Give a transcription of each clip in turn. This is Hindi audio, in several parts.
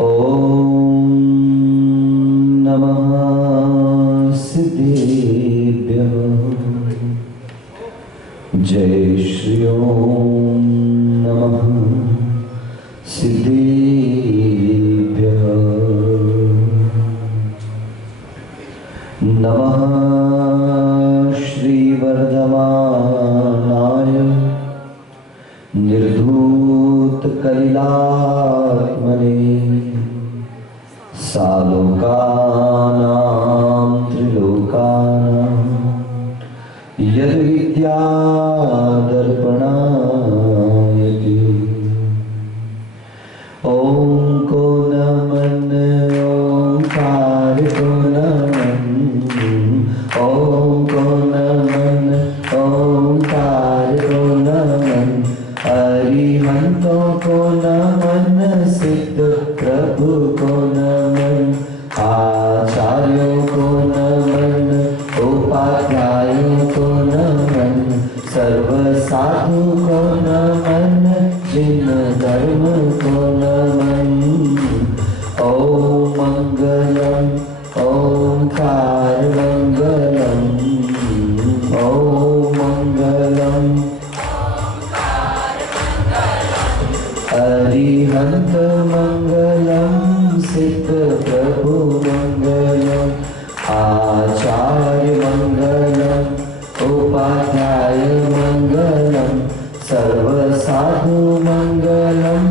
ओम नमः सिद्धेभ्यः। जय श्री ओम नमः सिद्धेभ्यः। नमः श्री वर्धमानाय निर्धूत कलिलात्मने सालोकानां त्रिलोकानां यद् विद्या दर्पणायते। ओम को नमन ओंकार को नमन, ओम को नमन ओंकार को नमन, अरिहंतों को नमन, सिद्ध प्रभु को नमन, आचार्यों को नमन, उपाध्यायों को नमन, सर्व साधु को नमन, जिन धर्म को नमन। ओम मंगलम ओंकार मंगलम, ओम मंगलम अरिहंत मंगलम, सिद्ध प्रभु मंगलम, आचार्य मंगलम, उपाध्याय मंगलम, सर्व साधु मंगलम,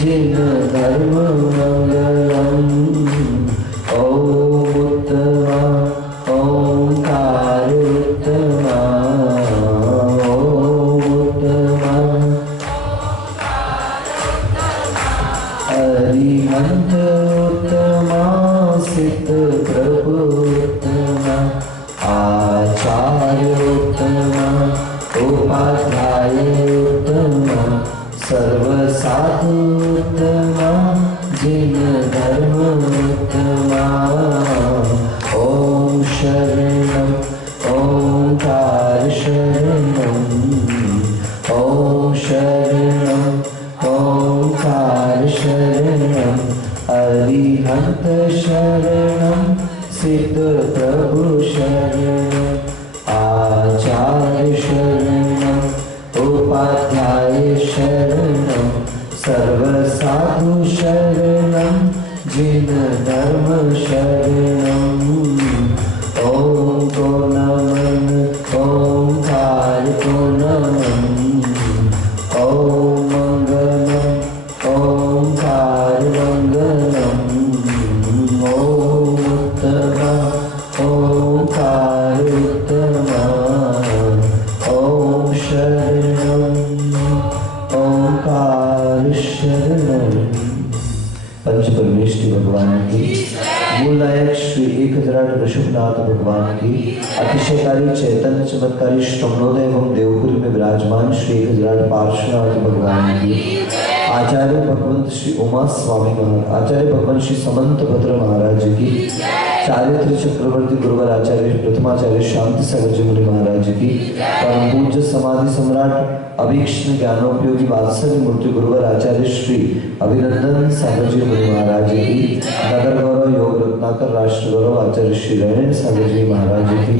जिन धर्म मंगलम। ओम उत्तमा ओंकार उत्तमा, ओम उत्तमा अरिहंत उत्तमा, सिद्ध प्रभु उत्तमा, आचार्य उत्तमा, उपाध्याय उत्तमा, सर्व साधु उत्तमा, जिन धर्म उत्तमा। ओम शरणम ओंकार शरणम, ओम शरणम ओंकार शरणम, अरिहंत शरणम, सिद्ध प्रभु शरणम, आचार्य शरणम, उपाध्याय शरणम, सर्व साधु शरणम, जिन धर्म शरणम। ओम को नमन ओंकार को नमन, ओम मंगलम ओंकार मंगलम, ओम उत्तमा ओंकार उत्तमा, ओम शरणम ओंकार शरणम। पंच परमेश्वरी भगवान की, मूलनायक श्री 1008 ऋषभनाथ भगवान की, अतिशयकारी चैतन्य चमत्कारी श्रवणोदय एवं देवपुरी में विराजमान श्री 1008 पार्श्वनाथ भगवान की, आचार्य भगवंत श्री उमा स्वामी महाराज, आचार्य भगवान श्री समंत भद्र महाराज की, चारित्र चक्रवर्ती गुरुवर आचार्य प्रथमाचार्य शांति सागर जी मुनि महाराज की, परम पूज्य समाधि सम्राट अभीक्ष्ण ज्ञानोपयोगी वात्सल्य मूर्ति गुरुवर आचार्य श्री अभिनंदन सागर जी मुनि महाराज की, नगर गौरव योग रत्नाकर राष्ट्र गौरव आचार्य श्री नरेंद्र सागर जी महाराज की,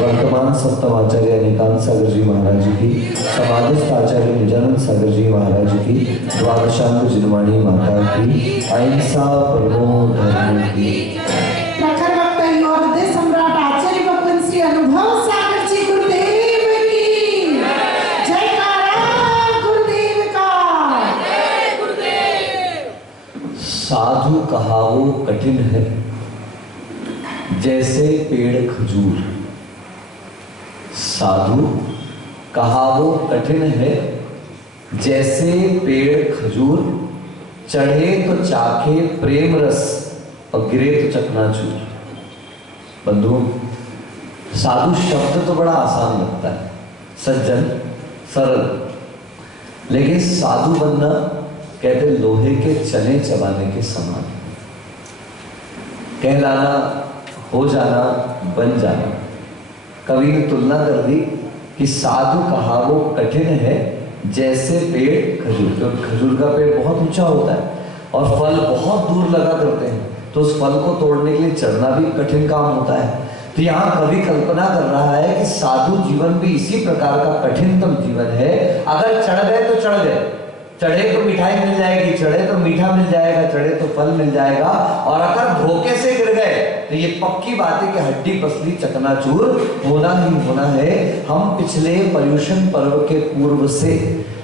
वर्तमान सप्तम आचार्य अनिकांत सागर जी महाराज की, समाधिस्थ आचार्य निजानंद सागर जी महाराज की, द्वादशांग जिनवाणी माता की, अहिंसा परमो धर्म की, प्रखर वक्ता योद्ध सम्राट आचार्य भगवान श्री अनुभव सागर जी गुरुदेव की जयकारा, गुरुदेव का जय गुरुदेव। साधु कहावो कठिन है जैसे पेड़ खजूर, साधु कहावो कठिन है जैसे पेड़ खजूर, चढ़े तो चाखे प्रेम रस और गिरे तो चकनाचूर। बंधुओं, साधु शब्द तो बड़ा आसान लगता है, सज्जन सरल, लेकिन साधु बनना कहते लोहे के चने चबाने के समान, कहलाना, हो जाना, बन जाना। कवि ने तुलना कर दी कि साधु कहावो कठिन है जैसे पेड़ खजूर, तो खजूर का पेड़ बहुत ऊंचा होता है, और फल बहुत दूर लगा करते हैं, तो उस फल को तोड़ने के लिए चढ़ना भी कठिन काम होता है। तो यहाँ कवि कल्पना कर रहा है कि साधु जीवन भी इसी प्रकार का कठिनतम जीवन है। अगर चढ़ गए तो चढ़ गए, चढ़े तो मिठाई मिल जाएगी, चढ़े तो मीठा मिल जाएगा, चढ़े तो फल मिल जाएगा, और अगर धोखे से गिर गए तो ये पक्की बात है कि हड्डी पसली चकनाचूर होना ही होना है। हम पिछले पर्युषण पर्व के पूर्व से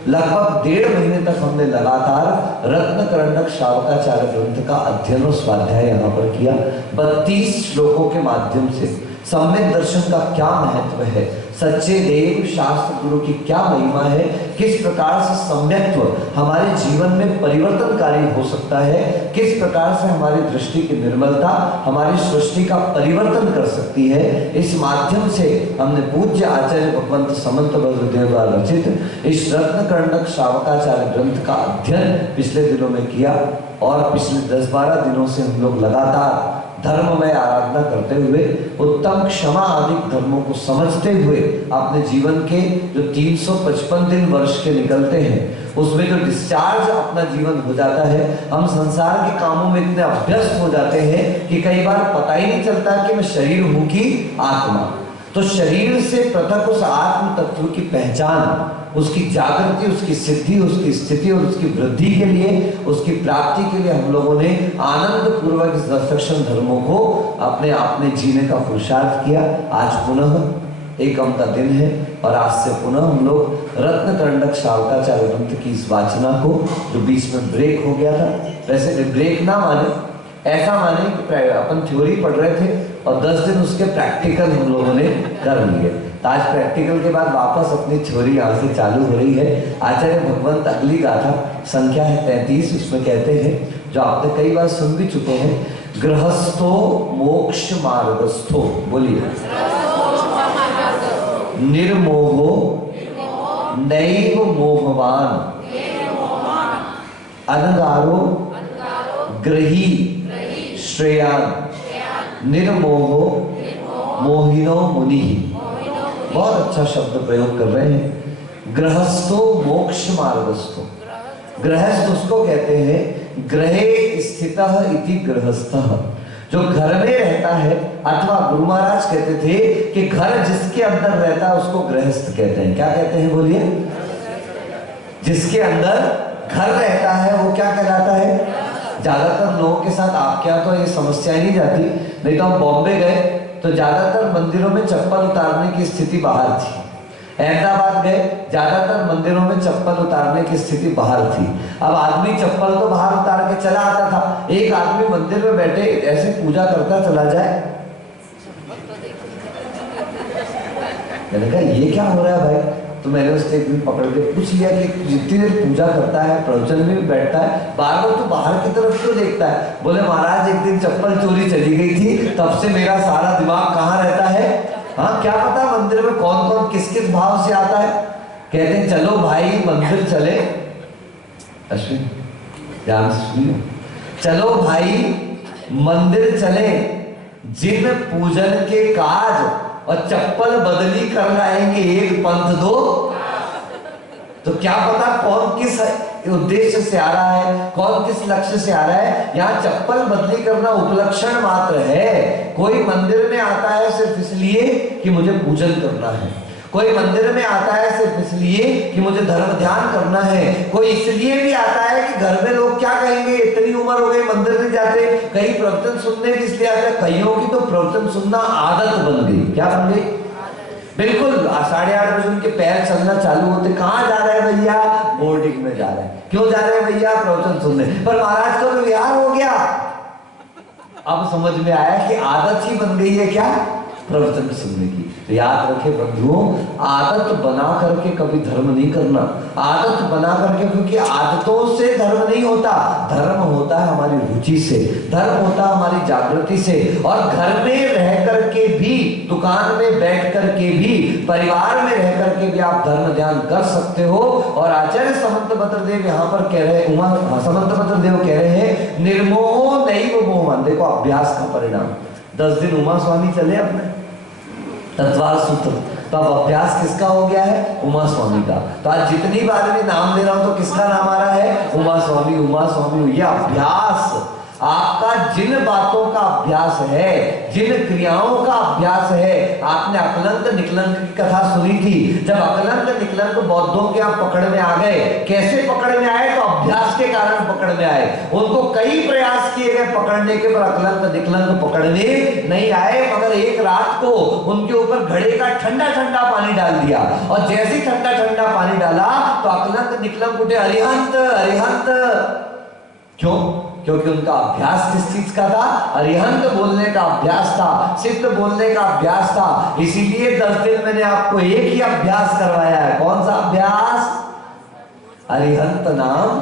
लगभग 1.5 महीने तक हमने लगातार रत्नकरंडक शावकाचार्य ग्रंथ का अध्ययन और स्वाध्याय यहाँ पर किया। 32 श्लोकों के माध्यम से सम्यक दर्शन का क्या महत्व है, सच्चे देव शास्त्र गुरु की क्या महिमा है, किस प्रकार से सम्यक्त्व हमारे जीवन में परिवर्तनकारी हो सकता है, किस प्रकार से हमारी दृष्टि की निर्मलता हमारी सृष्टि का परिवर्तन कर सकती है, इस माध्यम से हमने पूज्य आचार्य भगवंत समंत भद्रदेव द्वारा रचित इस रत्नकरंडक शावकाचार्य ग्रंथ का अध्ययन पिछले दिनों में किया। और पिछले 10-12 दिनों से हम लोग लगातार धर्म में आराधना करते हुए उत्तम क्षमा आदि धर्मों को समझते हुए अपने जीवन के जो 355 दिन वर्ष के निकलते हैं उसमें जो डिस्चार्ज अपना जीवन हो जाता है, हम संसार के कामों में इतने अभ्यस्त हो जाते हैं कि कई बार पता ही नहीं चलता कि मैं शरीर हूं कि आत्मा। तो शरीर से पृथक उस आत्म तत्व की पहचान, उसकी जागृति, उसकी सिद्धि, उसकी स्थिति और उसकी वृद्धि के लिए, उसकी प्राप्ति के लिए हम लोगों ने आनंद पूर्वक इस दर्शन धर्मों को अपने आप में जीने का पुरुषार्थ किया। आज पुनः एकम का दिन है और आज से पुनः हम लोग रत्नकरंडक शावकाचार्य ग्रंथ की इस वाचना को, जो बीच में ब्रेक हो गया था, वैसे ब्रेक ना माने, ऐसा माने कि अपन थ्योरी पढ़ रहे थे और 10 दिन उसके प्रैक्टिकल हम लोगों ने कर लिए। तो आज प्रैक्टिकल के बाद वापस अपनी थ्योरी यहाँ से चालू हो रही है। आचार्य भगवंत अगली गाथा संख्या है 33, उसमें कहते हैं, जो आपने कई बार सुन भी चुके हैं, गृहस्थो मोक्ष मार्गस्थो, बोलिए, निर्मोहो नैव मोहवान, अनगारो गृही श्रेयान, निर्मोहो मोहिनो मुनि। बहुत अच्छा शब्द प्रयोग कर रहे हैं। गृहस्थो मोक्ष मार्गस्थो, गृहस्थ उसको कहते हैं गृहे स्थितः इति गृहस्थः, जो घर में रहता है, अथवा गुरु महाराज कहते थे कि घर जिसके अंदर रहता है उसको गृहस्थ कहते हैं। क्या कहते हैं बोलिए? जिसके अंदर घर रहता है वो क्या कहलाता है? ज्यादातर लोगों के साथ आपके यहाँ तो ये समस्या ही नहीं जाती, नहीं तो हम बॉम्बे गए तो ज्यादातर मंदिरों में चप्पल उतारने की स्थिति बाहर थी। अहमदाबाद गए, ज्यादातर मंदिरों में चप्पल उतारने की स्थिति बाहर थी। अब आदमी चप्पल तो बाहर उतार के चला आता था, एक आदमी मंदिर में बैठे ऐसे पूजा करता चला जाए, मैंने कहा ये क्या हो रहा है भाई? तो मैंने उससे एक दिन पकड़ के पूछ लिया कि जितनी देर पूजा करता है, प्रवचन में भी बैठता है, बार बार तो बाहर की तरफ क्यों देखता है? बोले महाराज एक दिन चप्पल चोरी चली गई थी, तब से मेरा सारा दिमाग कहाँ रहता है? हाँ, क्या पता मंदिर में कौन कौन किस किस भाव से आता है। कहते हैं चलो भाई मंदिर चले, अश्विन ध्यान से सुनिए, चलो भाई मंदिर चले, जिन पूजन के काज और चप्पल बदली कर लाएंगे एक पंथ दो। तो क्या पता कौन किस उद्देश्य से आ रहा है, कौन किस लक्ष्य से आ रहा है। यहाँ चप्पल बदली करना उपलक्षण मात्र है। कोई मंदिर में आता है सिर्फ इसलिए कि मुझे पूजन करना है, कोई मंदिर में आता है सिर्फ इसलिए कि मुझे धर्म ध्यान करना है, कोई इसलिए भी आता है कि घर में लोग क्या कहेंगे, इतनी उम्र हो गई मंदिर नहीं जाते, कई प्रवचन सुनने के इसलिए आते हैं। कईयों की तो प्रवचन सुनना आदत बन गई। क्या बन गई? बिल्कुल 8:30 बजे उनके पैर चलना चालू होते, कहाँ जा रहे हैं भैया? बोर्डिंग में जा रहे हैं। क्यों जा रहे हैं भैया? प्रवचन सुनने। पर महाराज का तो विहार हो गया। अब समझ में आया कि आदत ही बन गई है क्या? प्रवचन सुनने की। तो याद रखे बंधुओं, आदत बना करके कभी धर्म नहीं करना। आदत बना करके, क्योंकि आदतों से धर्म नहीं होता, धर्म होता है हमारी रुचि से, धर्म होता है हमारी जागृति से। और घर में रह करके भी, दुकान में बैठ करके भी, परिवार में रह करके भी आप धर्म ध्यान कर सकते हो। और आचार्य समंत भद्रदेव यहाँ पर कह रहे हैं, समंत भद्रदेव कह रहे हैं, निर्मोह नैव मोहवान। देखो अभ्यास का परिणाम। 10 दिन उमा स्वामी चले अपने तत्वार सूत्र, तो अब अभ्यास किसका हो गया है? उमा स्वामी का। तो आज जितनी बार भी नाम ले रहा हूं तो किसका नाम आ रहा है? उमा स्वामी, उमा स्वामी। ये अभ्यास आपका जिन बातों का अभ्यास है, जिन क्रियाओं का अभ्यास है। आपने अकलंक निकलंक की कथा सुनी थी। जब अकलंक निकलंक बौद्धों के आप पकड़ में आ गए, कैसे पकड़ में आए? तो अभ्यास के कारण पकड़ में आए। उनको कई प्रयास किए गए पकड़ने के, पर अकलंक निकलंक पकड़ने नहीं आए। मगर एक रात को उनके ऊपर घड़े का ठंडा ठंडा पानी डाल दिया, और जैसे ठंडा ठंडा पानी डाला तो अकलंक निकलंक उठे, अरिहंत अरिहंत। क्यों? क्योंकि उनका अभ्यास किस चीज का था? अरिहंत बोलने का अभ्यास था, सिद्ध बोलने का अभ्यास था। इसीलिए 10 दिन मैंने आपको एक ही अभ्यास करवाया है। कौन सा अभ्यास? अरिहंत नाम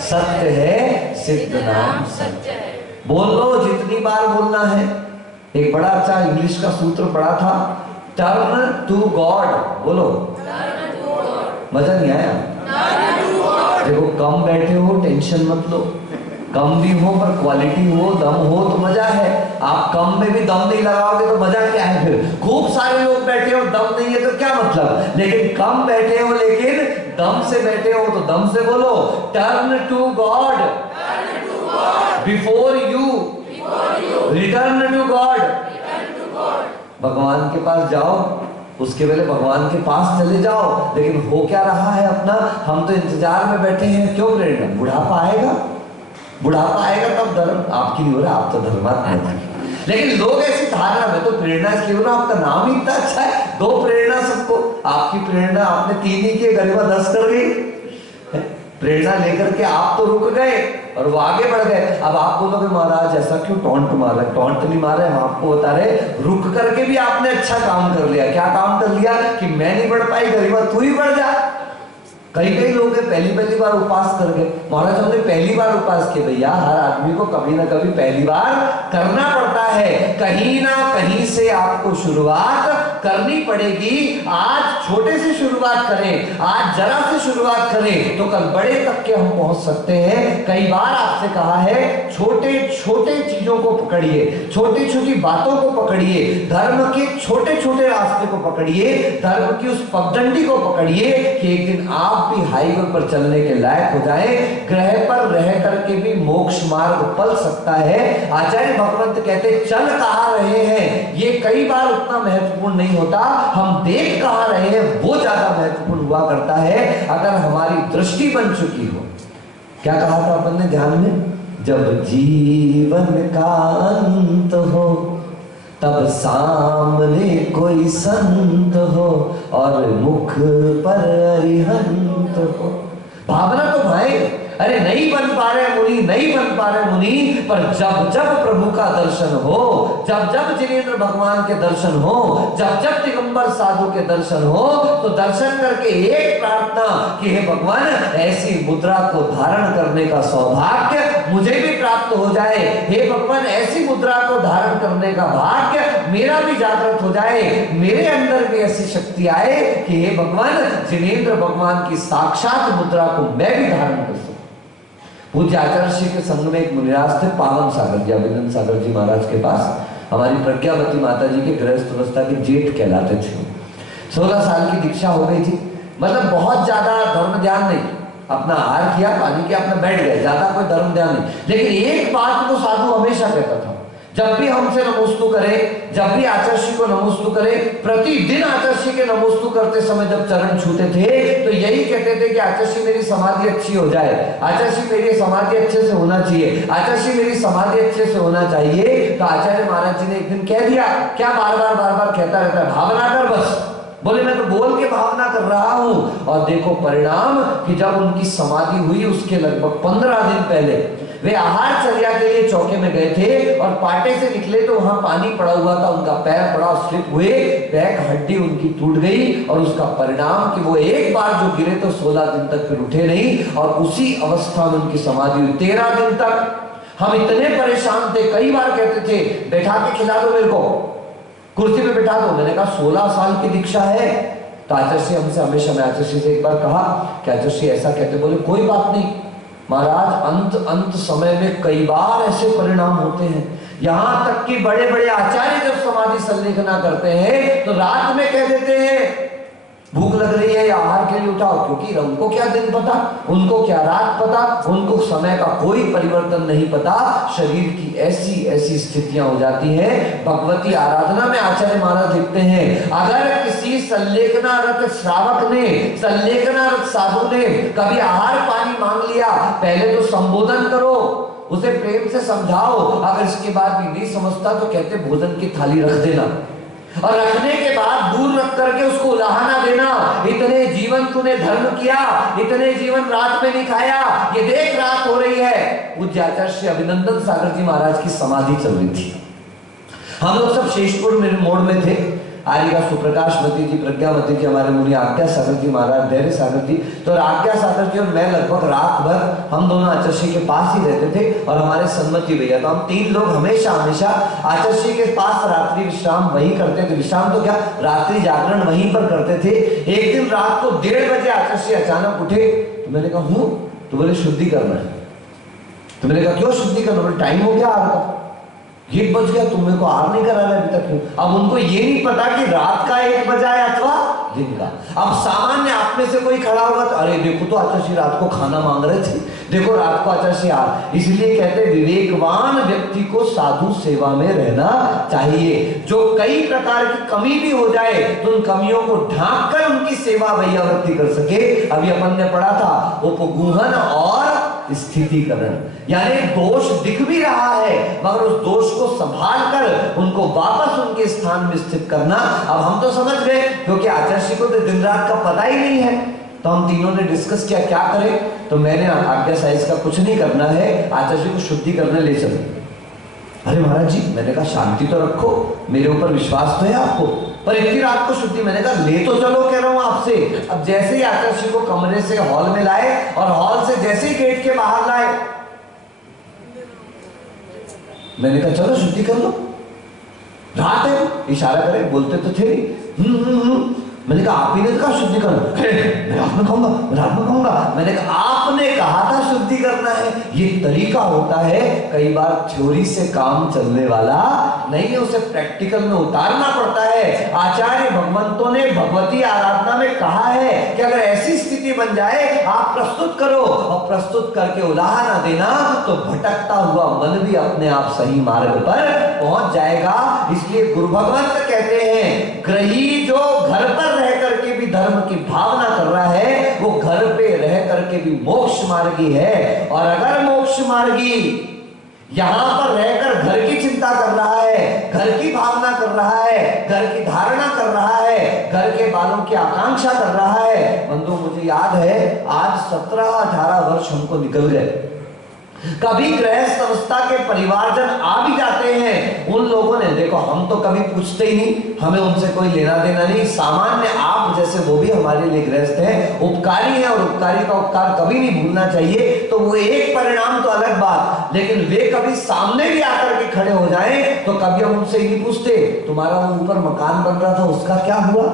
सत्य है, सिद्ध नाम सत्य है। बोल लो, जितनी बार बोलना है। एक बड़ा अच्छा इंग्लिश का सूत्र पढ़ा था, टर्न टू गॉड। बोलो, मजा नहीं आया? देखो, कम बैठे हो टेंशन मत लो, कम भी हो पर क्वालिटी हो, दम हो तो मजा है। आप कम में भी दम नहीं लगाओगे तो मजा क्या है फिर? खूब सारे लोग बैठे हो, दम नहीं है तो क्या मतलब? लेकिन कम बैठे हो लेकिन दम से बैठे हो तो दम से बोलो, turn to God before you return to God. भगवान के पास जाओ, उसके पहले भगवान के पास चले जाओ। लेकिन हो क्या रहा है अपना? हम तो इंतजार में बैठे हैं। क्यों प्रेरणा? बुढ़ापा आएगा, बुढ़ापा आएगा तब धर्म। आपकी नहीं हो रहा, आप तो धर्मात्मा हैं। लेकिन लोग ऐसी धारणा में, तो प्रेरणा इसलिए हो रहा, आपका नाम ही इतना अच्छा है, 2 प्रेरणा सबको। आपकी प्रेरणा आपने 3 ही किए, गरिमा 10 कर गई। प्रेरणा लेकर के आप तो रुक गए और वो आगे बढ़ गए। अब आप बोलोगे महाराज ऐसा क्यों टॉन्ट मार रहे? टॉन्ट नहीं मार रहे, हम आपको बता रहे, रुक करके भी आपने अच्छा काम कर लिया। क्या काम कर लिया? कि मैं नहीं बढ़ पाई, गरिमा तू ही बढ़ जा। कई लोग पहली बार उपास कर गए। महाराज हमने पहली बार उपास किया। भैया, हर आदमी को कभी ना कभी पहली बार करना पड़ता है। कहीं ना कहीं से आपको शुरुआत करनी पड़ेगी। आज छोटे से शुरुआत करें, आज जरा से शुरुआत करें तो कल बड़े तक के हम पहुंच सकते हैं। कई बार आपसे कहा है, छोटे छोटे चीजों को पकड़िए, छोटी छोटी बातों को पकड़िए, धर्म के छोटे छोटे रास्ते को पकड़िए, धर्म की उस पगडंडी को पकड़िए कि एक दिन आप भी हाईवे पर चलने के लायक हो जाए। ग्रह पर रह करके भी मोक्ष मार्ग पल सकता है। आचार्य भगवंत कहते, चल कहाँ रहे हैं ये कई बार उतना महत्वपूर्ण नहीं होता, हम देख कहाँ रहे हैं वो ज्यादा महत्वपूर्ण हुआ करता है। अगर हमारी दृष्टि बन चुकी हो। क्या कहा था अपन ने ध्यान में? जब जीवन का अंत हो तब सामने कोई संत हो और मुख पर अरिहंत हो। भावना तो भाई, अरे नहीं बन पा रहे मुनि, नहीं बन पा रहे मुनि, पर जब जब प्रभु का दर्शन हो, जब जब जिनेंद्र भगवान के दर्शन हो, जब जब दिगंबर साधु के दर्शन हो, तो दर्शन करके एक प्रार्थना कि हे भगवान, ऐसी मुद्रा को धारण करने का सौभाग्य मुझे भी प्राप्त हो जाए। हे भगवान, ऐसी मुद्रा को धारण करने का भाग्य मेरा भी जागृत हो जाए, मेरे अंदर भी ऐसी शक्ति आए कि हे भगवान, जिनेंद्र भगवान की साक्षात मुद्रा को मैं भी धारण कर सकूं। पूज्य आचार्य श्री के संग में एक मुनिराज थे, पावन सागर जी, अभिनंदन सागर जी महाराज के पास। हमारी प्रज्ञावती माता जी के गृहस्थ अवस्था के जेठ कहलाते थे। 16 साल की दीक्षा हो गई थी। मतलब बहुत ज्यादा धर्म ध्यान नहीं, अपना आहार किया, पानी किया, अपना बैठ गए, ज्यादा कोई धर्म ध्यान नहीं। लेकिन एक बात तो साधु हमेशा कहता था, जब भी हमसे नमोस्तु करे, जब भी आचार्य को नमोस्तु करे, प्रतिदिन आचार्य के नमोस्तु करते समय जब चरण छूते थे तो यही कहते थे कि आचार्य मेरी समाधि अच्छी हो जाए, आचार्य मेरी समाधि अच्छे से होना चाहिए, आचार्य मेरी समाधि अच्छे से होना चाहिए। तो आचार्य महाराज जी ने एक दिन कह दिया, क्या बार बार कहता रहता है, भावना कर बस। बोले मैं तो बोल के भावना कर रहा हूं। और देखो परिणाम कि जब उनकी समाधि हुई उसके लगभग 15 दिन पहले वे आहार चर्या के लिए चौके में गए थे और पाटे से निकले तो वहां पानी पड़ा हुआ था, उनका पैर पड़ा, स्लिप हुए, बैक हड्डी उनकी टूट गई और उसका परिणाम कि वो एक बार जो गिरे तो 16 दिन तक फिर उठे नहीं और उसी अवस्था में उनकी समाधि हुई। 13 दिन तक हम इतने परेशान थे, कई बार कहते थे बैठा के खिला दो मेरे को, कुर्सी पे बैठा दो। मैंने कहा 16 साल की दीक्षा है। तो आचार्य हमसे हमेशा, मैं आचार्य से एक बार कहा कि आचार्य ऐसा कहते, बोले कोई बात नहीं महाराज, अंत समय में कई बार ऐसे परिणाम होते हैं यहां तक कि बड़े बड़े आचार्य जब समाधि संलेखना करते हैं तो रात में कह देते हैं भूख लग रही है या आहार के लिए उठाओ, क्योंकि उनको क्या दिन पता, उनको क्या रात पता, उनको समय का कोई परिवर्तन नहीं पता। शरीर की ऐसी ऐसी स्थितियां हो जाती हैं। भगवती आराधना में आचार्य महाराज लिखते हैं, अगर किसी संलेखनारत श्रावक ने, संलेखनारत साधु ने कभी आहार पानी मांग लिया, पहले तो संबोधन करो, उसे प्रेम से समझाओ। अगर इसके बाद भी नहीं समझता तो कहते भोजन की थाली रख देना, और रखने के बाद दूर रख करके उसको उलाहना देना, इतने जीवन तूने धर्म किया, इतने जीवन रात में नहीं खाया, ये देख रात हो रही है। पूज्य आचार्य श्री अभिनंदन सागर जी महाराज की समाधि चल रही थी। हम लोग सब शेषपुर में मोड़ में थे। आर्यका सुप्रकाशमती जी, प्रज्ञामती जी, हमारे मुनि आज्ञा सागर जी महाराज, धैर्य सागर जी, तो आज्ञा सागर जी और मैं लगभग रात भर हम दोनों आचार्य के पास ही रहते थे, और हमारे सन्मति भैया, तो हम 3 लोग हमेशा हमेशा आचार्य के पास रात्रि विश्राम वहीं करते थे। विश्राम तो क्या, रात्रि जागरण वहीं पर करते थे। एक दिन रात को 1:30 बजे आचार्य अचानक उठे, तो मैंने कहा हूँ, तो बोले शुद्धि करना है। तो मैंने कहा क्यों शुद्धि करना, बोले टाइम हो गया आहार का, 1 बज गया, तुम मेरे को आहार नहीं करा रहे अभी तक क्यों। अब उनको ये नहीं पता कि रात का 1 बजा है अथवा दिन का। अब सामान्य आप में से कोई खड़ा होगा तो अरे देखो तो आचार्य रात को खाना मांग रहे थे, देखो रात को आचार्य आहार। इसलिए कहते विवेकवान व्यक्ति को साधु सेवा में रहना चाहिए। जो कई प्रकार की कमी भी हो जाए तो उन कमियों को ढांक कर उनकी सेवा वैयावृत्ति कर सके। अभी अपन ने पढ़ा था उपगूहन और स्थितिकरण, यानी दोष दिख भी रहा है मगर उस दोष को संभाल कर उनको वापस उनके स्थान में स्थित करना। अब हम तो समझ गए, क्योंकि आचार्य को तो दिन रात का पता ही नहीं है, तो हम तीनों ने डिस्कस किया क्या करें। तो मैंने आज्ञा साइज का कुछ नहीं करना है, आचार्य को शुद्धि करने ले चलो। अरे महाराज जी, मैंने कहा शांति तो रखो, मेरे ऊपर विश्वास तो है आपको, पर इतनी रात को शुद्धि, मैंने कहा ले तो चलो कह रहा हूं आपसे। अब जैसे ही आचार्य को कमरे से हॉल में लाए और हॉल से जैसे ही गेट के बाहर लाए, मैंने कहा चलो शुद्धि कर लो, रात है, इशारा करे, बोलते तो थे नहीं। मैंने कहा आप ही ने कहा शुद्धि करो, मैं रात में कहूंगा, रात में कहूंगा। मैंने कहा आपने कहा था शुद्धि करना है। ये तरीका होता है, कई बार थ्योरी से काम चलने वाला नहीं है, उसे प्रैक्टिकल में उतारना पड़ता है। आचार्य भगवंतों ने भगवती आराधना में कहा है कि अगर ऐसी स्थिति बन जाए आप प्रस्तुत करो, और प्रस्तुत करके उलाहना देना, तो भटकता हुआ मन भी अपने आप सही मार्ग पर पहुंच जाएगा। इसलिए गुरु भगवंत कहते हैं, ग्रही जो घर पर रह करके भी धर्म की भावना कर रहा है, वो घर पे रह करके भी मोक्ष मार्गी है। और अगर मोक्ष मार्गी यहां पर रहकर घर की चिंता कर रहा है, घर की भावना कर रहा है, घर की धारणा कर रहा है, घर के बालों की आकांक्षा कर रहा है। बंधु मुझे याद है, आज 17-18 वर्ष हमको निकल गए। कभी गृहस्थ अवस्था के परिवारजन आ भी जाते हैं, उन लोगों ने, देखो हम तो कभी पूछते ही नहीं, हमें उनसे कोई लेना देना नहीं, सामान्य आप जैसे वो भी हमारे लिए गृहस्थ हैं, उपकारी हैं, और उपकारी का उपकार कभी नहीं भूलना चाहिए। तो वो एक परिणाम तो अलग बात, लेकिन वे कभी सामने भी आकर के खड़े हो जाएं तो कभी हम उनसे नहीं पूछते तुम्हारा वो ऊपर मकान बन रहा था उसका क्या हुआ,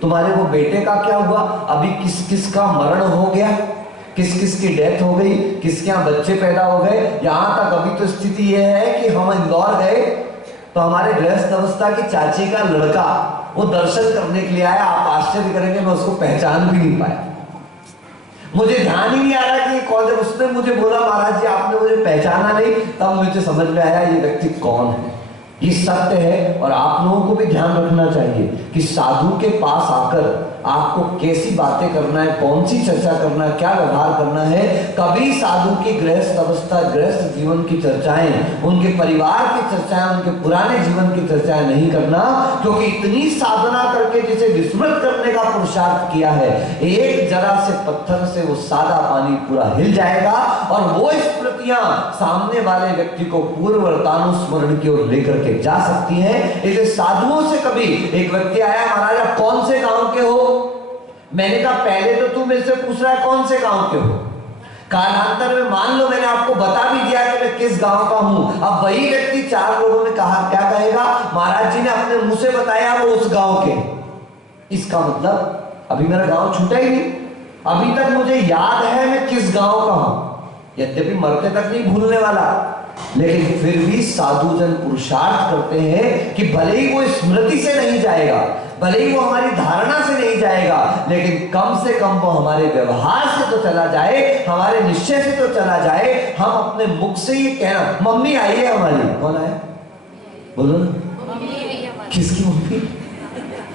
तुम्हारे वो बेटे का क्या हुआ, अभी किस किस का मरण हो गया, किस किस की डेथ हो गई, किसके यहाँ बच्चे पैदा हो गए। यहां तक अभी तो स्थिति यह है कि हम इंदौर गए तो हमारे गृहस्थ अवस्था की चाची का लड़का वो दर्शन करने के लिए आया। आप आश्चर्य करेंगे, मैं उसको पहचान भी नहीं पाया, मुझे ध्यान ही नहीं आ रहा कि कौन। जब उसने मुझे बोला महाराज जी आपने मुझे पहचाना नहीं, तब मुझे समझ में आया ये व्यक्ति कौन है। ये सत्य है, और आप लोगों को भी ध्यान रखना चाहिए कि साधु के पास आकर आपको कैसी बातें करना है, कौन सी चर्चा करना है, क्या व्यवहार करना है। कभी साधु की गृहस्थ अवस्था, गृहस्थ जीवन की चर्चाएं, उनके परिवार की चर्चाएं, उनके पुराने जीवन की चर्चाएं नहीं करना, क्योंकि इतनी साधना करके जिसे विस्मृत करने का पुरुषार्थ किया है, एक जरा से पत्थर से वो सादा पानी पूरा हिल जाएगा, और वो स्मृतियां सामने वाले व्यक्ति को पूर्ववर्तानुस्मरण की ओर लेकर के जा सकती हैं। इसलिए साधुओं से कभी एक व्यक्ति आया, महाराज आप कौन से गांव के हो, मैंने कहा पहले तो तू मेरे से पूछ रहा है कौन से गांव के हो, कालांतर में मान लो मैंने आपको बता भी दिया कि मैं किस गांव का हूं। अब वही व्यक्ति 4 लोगों में कहा क्या कहेगा, महाराज जी ने अपने मुंह से बताया वो उस गांव के। इसका मतलब अभी मेरा गांव छूटा ही नहीं, अभी तक मुझे याद है मैं किस गांव का हूं, यद्यपि मरते तक नहीं भूलने वाला, लेकिन फिर भी साधु जन पुरुषार्थ करते हैं कि भले ही वो स्मृति से नहीं जाएगा, भले ही वो हमारी धारणा से नहीं जाएगा, लेकिन कम से कम वो हमारे व्यवहार से तो चला जाए, हमारे निश्चय से तो चला जाए। हम अपने मुख से ये कहना, मम्मी आई है हमारी। कौन आया बोलो ना, किसकी मम्मी?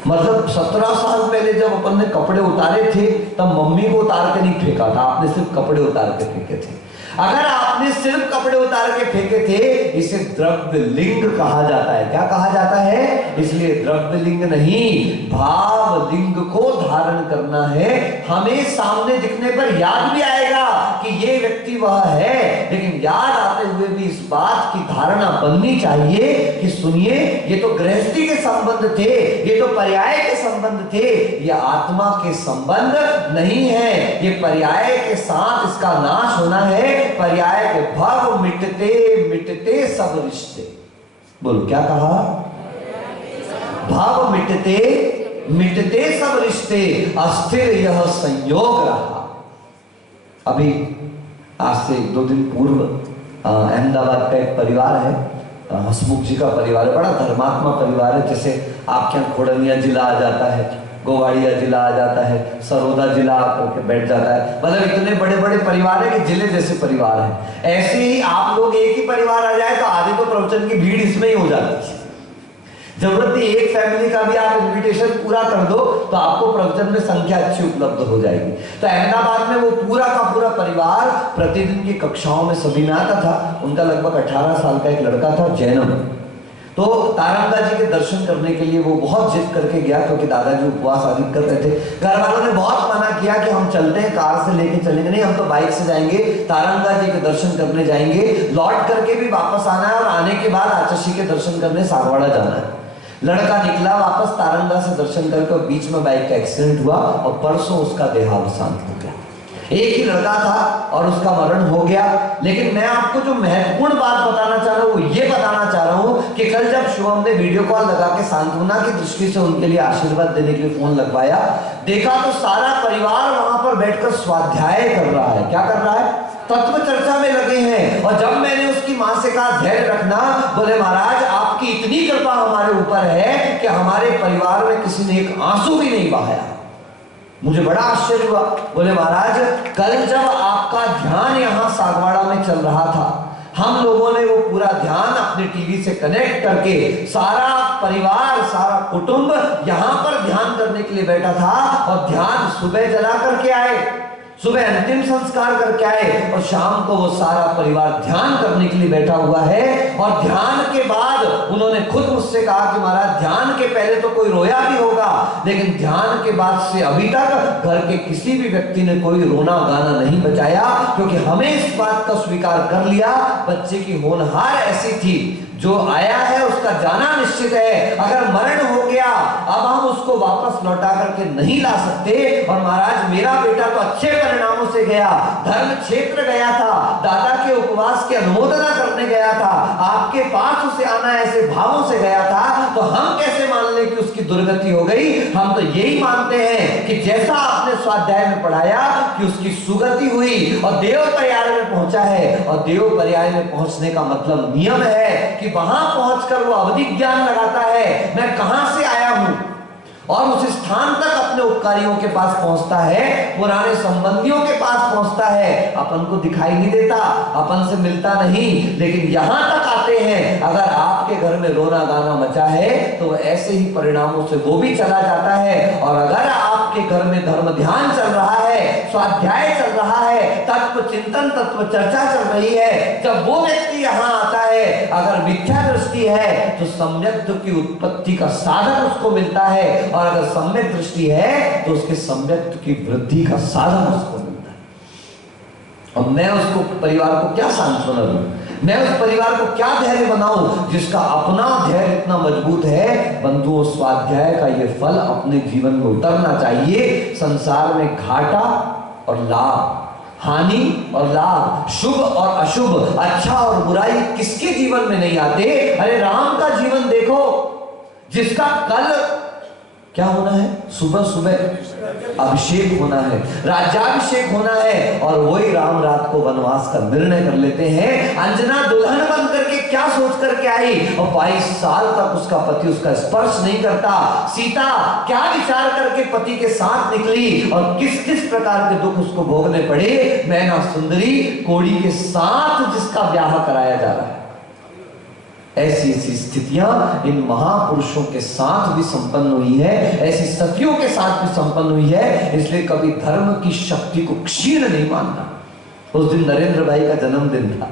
मतलब 17 साल पहले जब अपन ने कपड़े उतारे थे तब मम्मी को उतार के नहीं फेंका था, आपने सिर्फ कपड़े उतार के फेंके थे। अगर आपने सिर्फ कपड़े उतार के फेंके थे, इसे द्रव्य लिंग कहा जाता है। क्या कहा जाता है? इसलिए द्रव्य लिंग नहीं, भाव लिंग को धारण करना है। हमें सामने दिखने पर याद भी आएगा कि ये व्यक्ति वह है, लेकिन याद आते हुए भी इस बात की धारणा बननी चाहिए कि सुनिए, ये तो गृहस्थी के संबंध थे, ये तो पर्याय के संबंध थे, ये आत्मा के संबंध नहीं है। ये पर्याय के साथ इसका नाश होना है। पर्याय के भाव मिटते मिटते सब रिश्ते। बोलो क्या कहा? भाव मिटते मिटते सब रिश्ते, अस्थिर यह संयोग रहा। अभी आज से 2 दिन पूर्व अहमदाबाद का एक परिवार है, हसमुख जी का परिवार है, बड़ा धर्मात्मा परिवार है। जैसे आपके यहाँ खोड़निया जिला आ जाता है, गोवाड़िया जिला आ जाता है, सरोदा जिला आकर के बैठ जाता है, मतलब इतने बड़े बड़े परिवार है कि जिले जैसे परिवार है। ऐसे ही आप लोग एक ही परिवार आ जाए तो आधे तो प्रवचन की भीड़ इसमें ही हो जाती है। जरूरत नहीं, एक फैमिली का भी आप इनविटेशन पूरा कर दो तो आपको प्रवचन में संख्या अच्छी उपलब्ध हो जाएगी। तो अहमदाबाद में वो पूरा का पूरा परिवार प्रतिदिन की कक्षाओं में सभी में आता था। उनका लगभग 18 साल का एक लड़का था, जैनम। तो तारंगा जी के दर्शन करने के लिए वो बहुत जिद करके गया, क्योंकि दादाजी उपवास आदि कर रहे थे। घर वालों ने बहुत मना किया कि हम चलते हैं, कार से लेके चलेंगे नहीं, हम तो बाइक से जाएंगे, तारंगा जी के दर्शन करने जाएंगे, लौट करके भी वापस आना है और आने के बाद आचशी के दर्शन करने सागवाड़ा जाना है। लड़का निकला वापस तारंगा से दर्शन करके, और बीच में बाइक का एक्सीडेंट हुआ और परसों उसका देहावसान हो गया। एक ही लड़का था और उसका मरण हो गया। लेकिन मैं आपको जो महत्वपूर्ण बात बताना चाह रहा हूं वो ये बताना चाह रहा हूं कि कल जब शुभम ने वीडियो कॉल लगा के सांत्वना की दृष्टि से उनके लिए आशीर्वाद देने के लिए फोन लगवाया, देखा तो सारा परिवार वहां पर बैठकर स्वाध्याय कर रहा है। क्या कर रहा है? तत्व चर्चा में लगे हैं। और जब मैंने उसकी मां से कहा धैर्य रखना, बोले महाराज आपकी इतनी कृपा हमारे ऊपर है कि हमारे परिवार में किसी ने एक आंसू भी नहीं बहाया। मुझे बड़ा आश्चर्य हुआ। बोले महाराज कल जब आपका ध्यान यहाँ सागवाड़ा में चल रहा था, हम लोगों ने वो पूरा ध्यान अपने टीवी से कनेक्ट करके सारा परिवार, सारा कुटुंब यहाँ पर ध्यान करने के लिए बैठा था। और ध्यान सुबह जला करके आए, सुबह अंतिम संस्कार करके आए, और शाम को वो सारा परिवार ध्यान करने के लिए बैठा हुआ है। और ध्यान के बाद उन्होंने खुद मुझसे कहा कि महाराज ध्यान के पहले तो कोई रोया भी होगा, लेकिन ध्यान के बाद से अभी तक घर के किसी भी व्यक्ति ने कोई रोना गाना नहीं बचाया, क्योंकि हमें इस बात का स्वीकार कर लिया बच्चे की होनहार ऐसी थी, जो आया है उसका जाना निश्चित है। अगर मरण हो गया अब हम उसको वापस लौटा करके नहीं ला सकते। और महाराज मेरा बेटा तो अच्छे परिणामों से गया, धर्म क्षेत्र गया था, दादा के उपवास की अनुमोदना करने गया था, आपके पास उसे आना ऐसे भावों से गया था, तो हम कैसे मान लें कि उसकी दुर्गति हो गई? हम तो यही मानते हैं कि जैसा आपने स्वाध्याय में पढ़ाया कि उसकी सुगति हुई और देव पर्याय में पहुंचा है। और देव पर्याय में पहुंचने का मतलब नियम है कि वहां पहुंचकर वो अवधि ज्ञान लगाता है, मैं कहां से आया हूं, और उस स्थान तक अपने उपकारियों के पास पहुंचता है, पुराने संबंधियों के पास पहुंचता है। अपन को दिखाई नहीं देता, अपन से मिलता नहीं, लेकिन यहां तक आते हैं। अगर आपके घर में रोना गाना मचा है तो ऐसे ही परिणामों से वो भी चला जाता है। और अगर आपके घर में धर्म ध्यान चल रहा है, स्वाध्याय चल रहा है, तत्व चिंतन तत्व चर्चा चल रही है, जब वो व्यक्ति यहाँ आता है, अगर मिथ्या दृष्टि है तो सम्यक की उत्पत्ति का साधन उसको मिलता है, और अगर सम्यक दृष्टि है तो उसके सम्यक की वृद्धि का साधन उसको मिलता है। और मैं उसको परिवार को क्या सांत्वना दूं, मैं उस परिवार को क्या धैर्य बनाऊं जिसका अपना धैर्य इतना मजबूत है। बंधुओं स्वाध्याय का ये फल अपने जीवन में उतरना चाहिए। संसार में घाटा और लाभ, हानि और लाभ, शुभ और अशुभ, अच्छा और बुराई किसके जीवन में नहीं आते? अरे राम का जीवन देखो, जिसका कल क्या होना है, सुबह सुबह अभिषेक होना है, राज्याभिषेक होना है, और वही राम रात को वनवास का निर्णय कर लेते हैं। अंजना दुल्हन बन क्या सोच करके आई, और 22 साल तक उसका पति उसका स्पर्श नहीं करता। सीता क्या विचार करके पति के साथ निकली और किस किस प्रकार के दुख उसको भोगने पड़े। मैना सुंदरी कोड़ी के साथ जिसका ब्याह कराया जा रहा है। ऐसी ऐसी स्थितियां इन महापुरुषों के साथ भी संपन्न हुई है, ऐसी सतियों के साथ भी संपन्न हुई है। इसलिए कभी धर्म की शक्ति को क्षीण नहीं मानना। उस दिन नरेंद्र भाई का जन्मदिन था।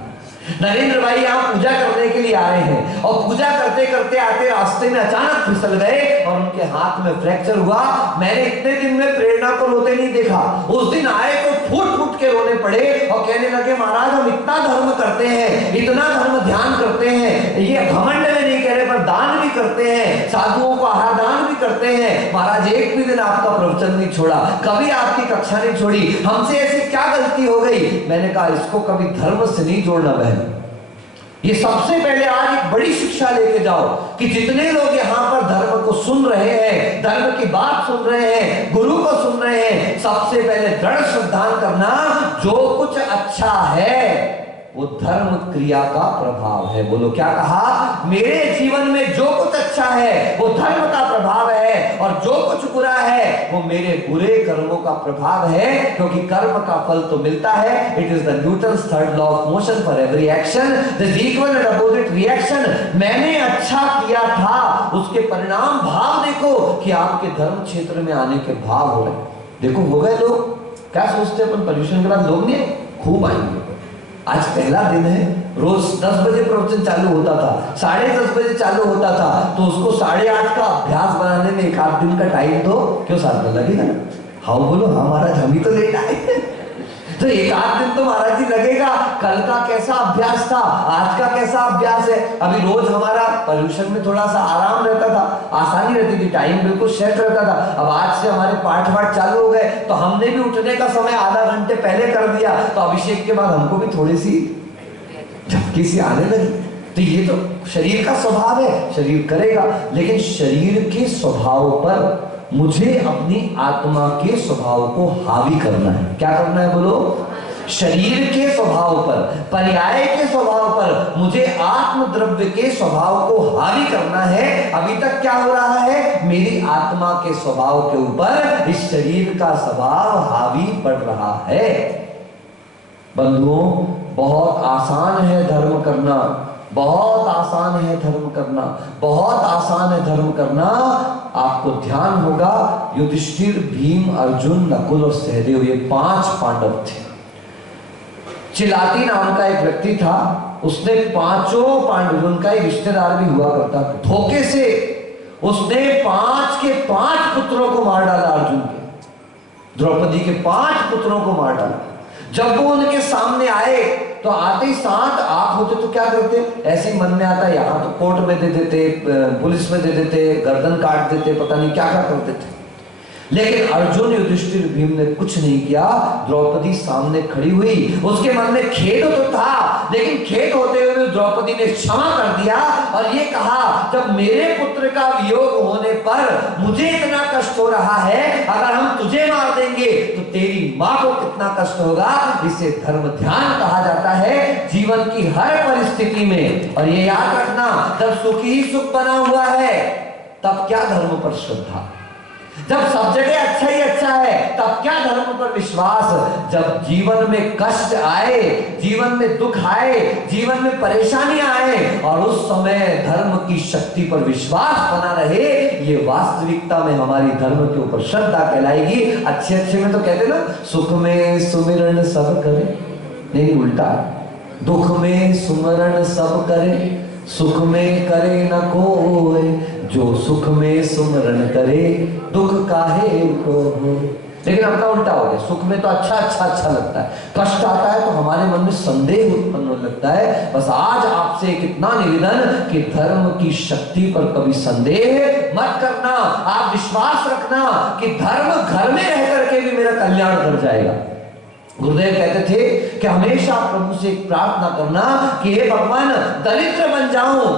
नरेंद्र भाई यहाँ पूजा करने के लिए आए हैं और पूजा करते करते आते रास्ते में अचानक फिसल गए और उनके हाथ में फ्रैक्चर हुआ। मैंने इतने दिन में प्रेरणा को रोते नहीं देखा। उस दिन आए तो फूट फूट के रोने पड़े और कहने लगे, महाराज हम इतना धर्म करते हैं, इतना धर्म ध्यान करते हैं, ये घमंड में नहीं कह रहे पर दान भी करते हैं, साधुओं को आहार दान भी करते हैं। महाराज एक भी दिन आपका प्रवचन नहीं छोड़ा, कभी आपकी कक्षा नहीं छोड़ी, हमसे ऐसी क्या गलती हो गई। मैंने कहा इसको कभी धर्म से नहीं जोड़ना बहन। ये सबसे पहले आज एक बड़ी शिक्षा लेके जाओ कि जितने लोग यहाँ पर धर्म को सुन रहे हैं, धर्म की बात सुन रहे हैं, गुरु को सुन रहे हैं, सबसे पहले दृढ़ श्रद्धा करना, जो कुछ अच्छा है वो धर्म क्रिया का प्रभाव है। बोलो क्या कहा, मेरे जीवन में जो कुछ अच्छा है वो धर्म का प्रभाव है और जो कुछ बुरा है वो मेरे बुरे कर्मों का प्रभाव है, क्योंकि कर्म का फल तो मिलता है। It is the Newton's third law of motion, for every action there is equal and opposite reaction. मैंने अच्छा किया था, उसके परिणाम भाव देखो कि आपके धर्म क्षेत्र में आने के भाव हो रहे। देखो हो गए लोग, क्या सोचते हैं अपन पर्यूषण के बाद लोग नहीं खूब आएंगे। आज पहला दिन है, रोज 10 बजे प्रवचन चालू होता था, 10:30 बजे चालू होता था, तो उसको 8:30 का अभ्यास बनाने में एक आध दिन का टाइम तो क्यों साथ में लगेगा। हाँ बोलो, हाँ महाराज हम ही तो लेट आए तो एक आध दिन तो महाराज जी लगेगा। कल का कैसा अभ्यास था, आज का कैसा अभ्यास है। अभी रोज हमारा पर्यूषण में थोड़ा सा आराम रहता था, आसानी रहती थी, टाइम बिल्कुल सेट रहता था। अब आज से हमारे पाठ वाठ चालू हो गए तो हमने भी उठने का समय आधा घंटे पहले कर दिया, तो अभिषेक के बाद हमको भी थोड़ी सी झपकी सी आने लगी। तो ये तो शरीर का स्वभाव है, शरीर करेगा, लेकिन शरीर के स्वभाव पर मुझे अपनी आत्मा के स्वभाव को हावी करना है। क्या करना है बोलो, शरीर के स्वभाव पर, पर्याय के स्वभाव पर मुझे आत्म द्रव्य के स्वभाव को हावी करना है। अभी तक क्या हो रहा है, मेरी आत्मा के स्वभाव के ऊपर इस शरीर का स्वभाव हावी पड़ रहा है। बंधुओं, बहुत आसान है धर्म करना, बहुत आसान है धर्म करना, बहुत आसान है धर्म करना। आपको ध्यान होगा, युधिष्ठिर, भीम, अर्जुन, नकुल और सहदेव, ये 5 पांडव थे। चिलाती नाम का एक व्यक्ति था, उसने 5 पांडव, उनका एक रिश्तेदार भी हुआ करता, धोखे से उसने 5 के 5 पुत्रों को मार डाला। अर्जुन के, द्रौपदी के 5 पुत्रों को मार डाला। जब वो उनके सामने आए तो आते ही साथ आप होते तो क्या करते, ऐसे ही मन में आता, यहाँ तो कोर्ट में दे देते, पुलिस में दे देते, गर्दन काट देते, पता नहीं क्या क्या करते थे। लेकिन अर्जुन, युधिष्ठिर, भीम ने कुछ नहीं किया। द्रौपदी सामने खड़ी हुई, उसके मन में खेद तो था, लेकिन खेद होते हुए द्रौपदी ने क्षमा कर दिया और ये कहा, जब मेरे पुत्र का वियोग होने पर मुझे इतना कष्ट हो रहा है, अगर हम तुझे मार देंगे तो तेरी मां को कितना कष्ट होगा। इसे धर्म ध्यान कहा जाता है जीवन की हर परिस्थिति में। और ये याद रखना, जब सुख ही सुख बना हुआ है तब क्या धर्म पर श्रद्धा, जब सब जगह अच्छा ही अच्छा है तब क्या धर्म पर विश्वास। जब जीवन में कष्ट आए, जीवन में दुख आए, जीवन में परेशानियां आए और उस समय धर्म की शक्ति पर विश्वास बना रहे, ये वास्तविकता में हमारी धर्म के ऊपर श्रद्धा कहलाएगी। अच्छे अच्छे में तो कहते ना, सुख में सुमिरन सब करे, नहीं उल्टा, दुख में सुमिरन सब करे, सुख में करे न कोई, जो सुख में सुमरण करे दुख काहे को हो। लेकिन अपना उल्टा हो गया, सुख में तो अच्छा लगता है, कष्ट आता है तो हमारे मन में संदेह उत्पन्न होने लगता है। बस आज आपसे एक इतना निवेदन कि धर्म की शक्ति पर कभी संदेह मत करना, आप विश्वास रखना कि धर्म घर में रह करके भी मेरा कल्याण कर जाएगा। गुरुदेव कहते थे कि हमेशा प्रभु से प्रार्थना करना कि हे भगवान, दरिद्र बन जाऊं